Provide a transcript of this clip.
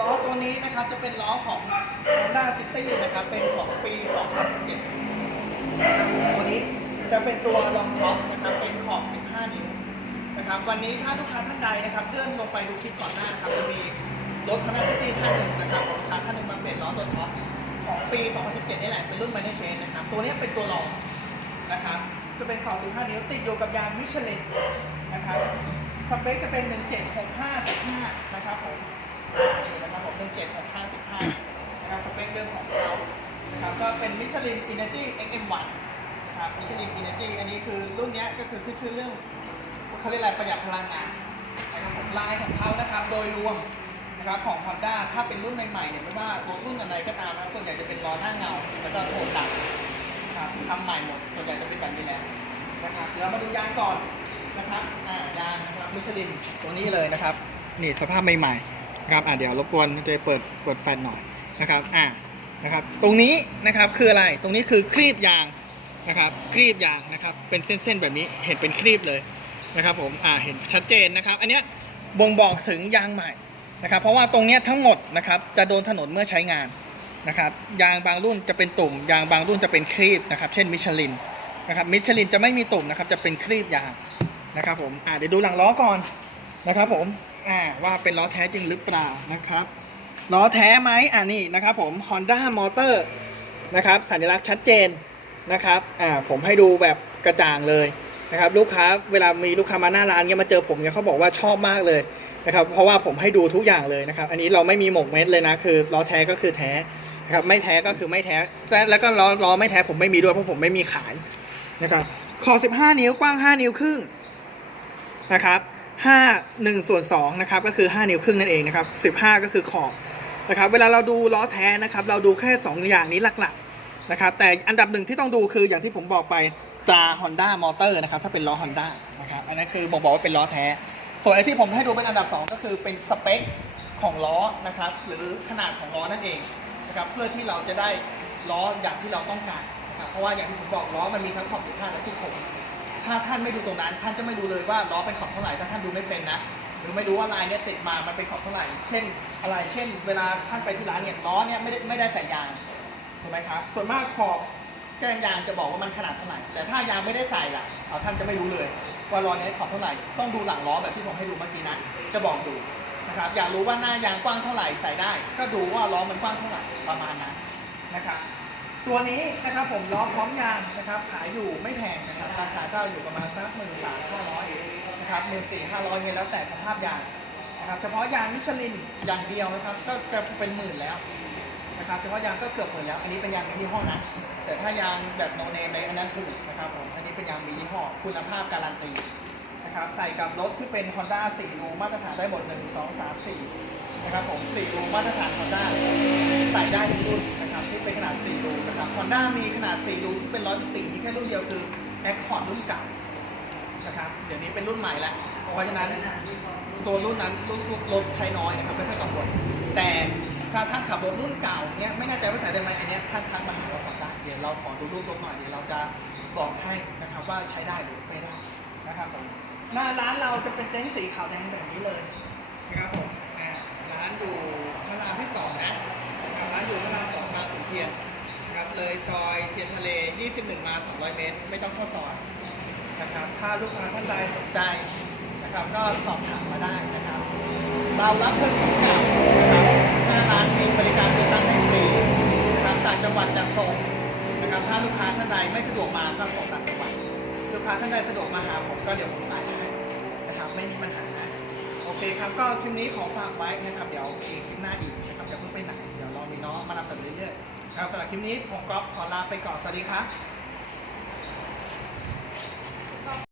ล้อตัวนี้นะครับจะเป็นล้อของ Honda City นะครับ เป็นของปี 2017ตัวนี้จะเป็นตัวรองท็อปนะครับ เป็นขอบ 15 นิ้วนะครับ วันนี้ถ้าลูกค้าท่านใดนะครับเลื่อนลงไปดูคลิปก่อนหน้าครับจะมีรถ Honda City ท่านหนึ่งนะครับของลูกค้าท่านหนึ่งมาเปลี่ยนล้อตัวท็อปของปี 2017นี่แหละ เป็นรุ่น Minor Change นะครับ ตัวนี้เป็นตัวรองนะครับ จะเป็นขอบ 15 นิ้วติดอยู่กับยางมิชลินนะครับ สเปคจะเป็น 176515นะครับผมอ่านี่นะครับผม 176515นะครับสเปคเดิมของเขานะครับก็เป็นมิชลิน Energy XM1 นะครับมิชลิน Energy อันนี้คือรุ่นเนี้ยก็คือขึ้นชื่อเรื่องเขาเรียกอะไรประหยัดพลังงานนะครับผมลายของเขานะครับโดยรวมนะครับของ Honda ถ้าเป็นรุ่นใหม่ๆเนี่ยไม่ว่ารถรุ่นอะไรก็ตามนะครับส่วนใหญ่จะเป็นล้อหน้าเงาแล้วก็โทนดำนะครับทำใหม่หมดส่วนใหญ่จะเป็นแบบนี้แหละ นะครับเดี๋ยวเรามาดูยางก่อนนะครับอ่ายางนะครับมิชลินตัวนี้เลยนะครับ นี่สภาพใหม่ๆนะครับอ่าเดี๋ยวรบกวนเจเปิดเปิดแฟลชหน่อยนะครับอ่านะครับ ตรงนี้นะครับคืออะไรตรงนี้คือครีบยางนะครับครีบยางนะครับ เป็นเส้นๆแบบนี้เห็นเป็นครีบเลยนะครับผมอ่าเห็นชัดเจนนะครับ อันเนี้ยบ่งบอกถึงยางใหม่นะครับ เพราะว่าตรงเนี้ยทั้งหมดนะครับจะโดนถนนเมื่อใช้งานนะครับยางบางรุ่นจะเป็นตุ่ม ยางบางรุ่นจะเป็นครีบนะครับ เช่นมิชลิน นะครับมิชลินจะไม่มีตุ่มนะครับจะเป็นครีบยางนะครับผมอ่าเดี๋ยวดูหลังล้อก่อนนะครับผมอ่าว่าเป็นล้อแท้จริงหรือเปล่านะครับล้อแท้ไหมอ่านี่นะครับผม Honda Motor นะครับสัญลักษณ์ชัดเจนนะครับอ่าผมให้ดูแบบกระจ่างเลยนะครับลูกค้าเวลามีลูกค้ามาหน้าร้านเนี้ยมาเจอผมเนี่ยเขาบอกว่าชอบมากเลยนะครับเพราะว่าผมให้ดูทุกอย่างเลยนะครับอันนี้เราไม่มีหมกเม็ดเลยนะคือล้อแท้ก็คือแท้นะครับไม่แท้ก็คือไม่แท้และแล้วก็ล้อล้อไม่แท้ผมไม่มีด้วยเพราะผมไม่มีขาย นะครับขอ 15 นิ้วกว้าง 5 นิ้วครึ่งนะครับ5 1ส่วน2นะครับก็คือ 5 นิ้วครึ่งนั่นเองนะครับ15 ก็คือขอบนะครับเวลาเราดูล้อแท้นะครับ เราดูแค่ 2 อย่างนี้หลักๆนะครับแต่อันดับหนึ่งที่ต้องดูคืออย่างที่ผมบอกไปตรา Honda Motor นะครับถ้าเป็นล้อ Honda นะครับอันนั้นคือบอกบอกว่าเป็นล้อแท้ ส่วนไอ้ที่ผมให้ดูเป็นอันดับ 2 ก็คือเป็นสเปคของล้อนะครับหรือขนาดของล้อนั่นเองนะครับเพื่อที่เราจะได้ล้ออย่างที่เราต้องการ เพราะว่าอย่างที่ผมบอกล้อมันมีทั้งขอบ15และ16ถ้าท่านไม่ดูตรงนั้น ท่านจะไม่รู้เลยว่าล้อเป็นขอบเท่าไหร่ถ้าท่านดูไม่เป็นนะหรือไม่รู้ว่าลายเนี้ยติดมา มันเป็นขอบเท่าไหร่ เช่น อะไร เช่น เวลาท่านไปที่ร้านเนี่ยล้อเนี่ยไม่ได้ไม่ได้ใส่ยาง ถูกไหมครับ ส่วนมากขอบแก้มยางจะบอกว่ามันขนาดเท่าไหร่ แต่ถ้ายางไม่ได้ใส่ล่ะเอาท่านจะไม่รู้เลยว่าล้อเนี้ยขอบเท่าไหร่ ต้องดูหลังล้อแบบที่ผมให้ดูเมื่อกี้นะ จะบอกดูนะครับ อยากรู้ว่าหน้ายางกว้างเท่าไหร่ใส่ได้ ก็ดูว่าล้อมันกว้างเท่าไหร่ประมาณนั้นนะครับ ตัวนี้นะครับผมล้อพร้อมยางนะครับขายอยู่ไม่แพงนะครับราคาก็อยู่ประมาณสักหมื่นสามห้าร้อยนะครับหมื่นสี่ห้าร้อยเนี่ยแล้วแต่สภาพยางนะครับเฉพาะยางมิชลินอย่างเดียวนะครับก็จะเป็นหมื่นแล้วนะครับเฉพาะยางก็เกือบหมื่นแล้ว อันนี้เป็นยางมียี่ห้อนะแต่ถ้ายางแบบโนเนมในอันนั้นถูกนะครับผมอันนี้เป็นยางมียี่ห้อคุณภาพการันตีนะครับใส่กับรถที่เป็น Honda 4รูมาตรฐานได้หมด1 2 3 4นะครับผม4รูมาตรฐาน Honda ใส่ได้ทุกรุ่นนะ เป็นขนาด 4 รูนะครับ Honda มีขนาด 4 รูที่เป็น 114 มีแค่รุ่นเดียวคือ Accord รุ่นเก่านะครับ เดี๋ยวนี้เป็นรุ่นใหม่แล้ว เพราะฉะนั้นตัวรุ่นนั้นรุ่นรถใช้น้อยนะครับไม่ค่อยกังวลแต่ถ้าท่านขับรถรุ่นเก่าเนี้ยไม่แน่ใจว่าใส่ได้ไหมอันเนี้ยท่านทักมาหาเราก่อนได้เดี๋ยวเราขอดูรูปรถหน่อยเดี๋ยวเราจะบอกให้นะครับว่าใช้ได้หรือไม่ได้นะครับผมหน้าร้านเราจะเป็นเต็นท์สีขาวแดงแบบนี้เลยนะครับผมร้านอยู่ อยู่พระรามสองทางขุนเทียนนะครับเลยซอยเทียนทะเล 21 มา 200 เมตร ไม่ต้องเข้าซอยนะครับถ้าลูกค้าท่านใดสนใจนะครับก็สอบถามมาได้นะครับ เรารับเครื่องของเก่านะครับหน้าร้านมีบริการติดตั้งให้ฟรีนะครับต่างจังหวัดจะส่งนะครับถ้าลูกค้าท่านใดไม่สะดวกมาก็ส่งต่างจังหวัดลูกค้าท่านใดสะดวกมาหาผมก็เดี๋ยวผมใส่ให้นะครับไม่มีปัญหาโอเคครับก็คลิปนี้ขอฝากไว้นะครับ เดี๋ยวมีคลิปหน้าอีก ครับสำหรับคลิปนี้ผมก๊อฟขอลาไปก่อนสวัสดีครับ